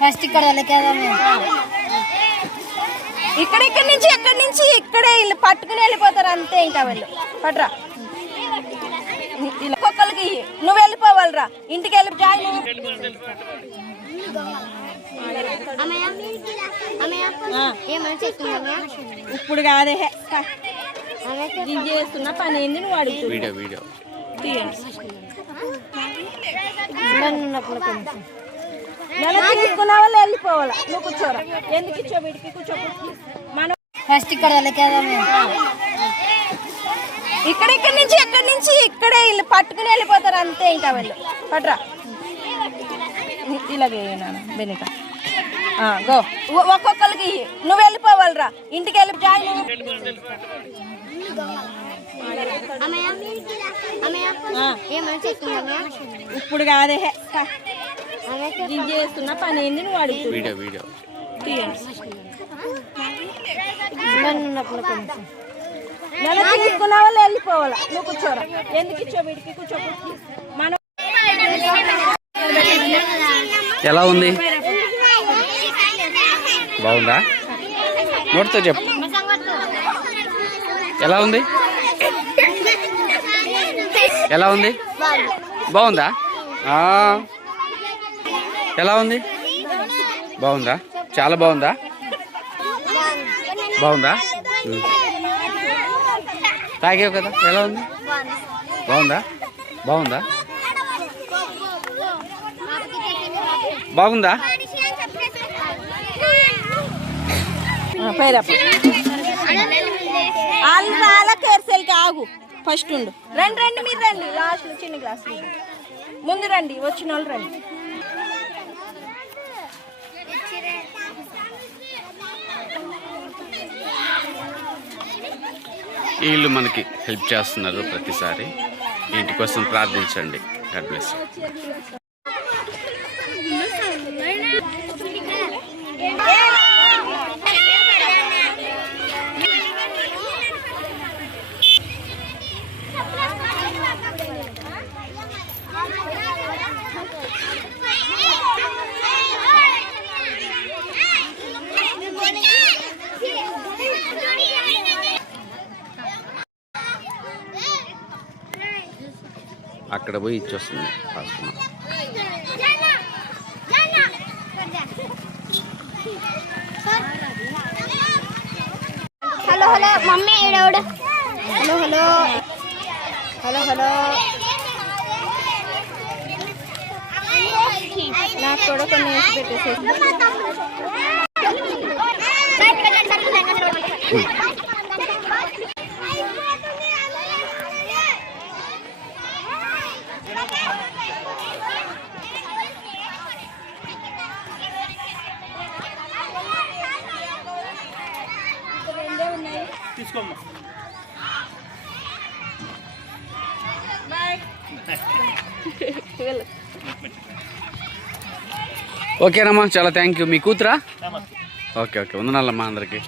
First ఇక్కడ ఇక్కడి నుంచి ఇక్కడే వీళ్ళు పట్టుకుని వెళ్ళిపోతారు అంతే. ఇంకా వాళ్ళు పట్రా ఒక్కొక్కరికి నువ్వు వెళ్ళిపోవాలిరా ఇంటికి వెళ్ళి ఇప్పుడు కాదే చేస్తున్న పని ఏంది నువ్వు అడుగుతున్నావు. తీసుకున్న వాళ్ళు వెళ్ళిపోవాలా. నువ్వు కూర్చోరా ఎందుకు ఇచ్చో వీడికి కూర్చో. మనం ఫస్ట్ ఇక్కడ ఇక్కడి నుంచి ఇక్కడే వీళ్ళు పట్టుకుని వెళ్ళిపోతారు అంతే. ఇంకా వాళ్ళు పట్రా ఇలాగే బెనిక గో ఒక్కొక్కరికి నువ్వు వెళ్ళిపోవాలిరా ఇంటికి వెళ్ళి ఇప్పుడు కాదే చేస్తున్న పని ఏంది నువ్వు అడుగుతున్నావు. తీసుకున్న వాళ్ళు వెళ్ళిపోవాలా. నువ్వు కూర్చోరా ఎందుకు ఇచ్చో వీడికి కూర్చో. మనం ఎలా ఉంది? బాగుందా? నోటితో చెప్పు ఎలా ఉంది? ఎలా ఉంది? బాగుందా? ఎలా ఉంది? బాగుందా? చాలా బాగుందా? బాగుందా? తాగేవు కదా. ఎలా ఉంది? బాగుందా? బాగుందా? బాగుందా? కేర్సెల్కి ఆగు ఫస్ట్ ఉండు. రండి మీరు రండి. లాస్ట్ చిన్న గ్లాస్ ముందు రండి. వచ్చిన వాళ్ళు రండి. వీళ్ళు మనకి హెల్ప్ చేస్తున్నారు ప్రతిసారి. ఇంటి కోసం ప్రార్థించండి. God bless. అక్కడ పోయి ఇచ్చొస్తుంది రాసుకున్నాం. హలో హలో మమ్మీ ఏడవడు. హలో హలో హలో హలో నాకు కూడా కొన్ని వేసి పెట్టేసేసి. తీసుకోమ్మా. ఓకేనమ్మా చాలా థ్యాంక్ యూ. మీ కూతురా? ఓకే వందనాలమ్మా అందరికి.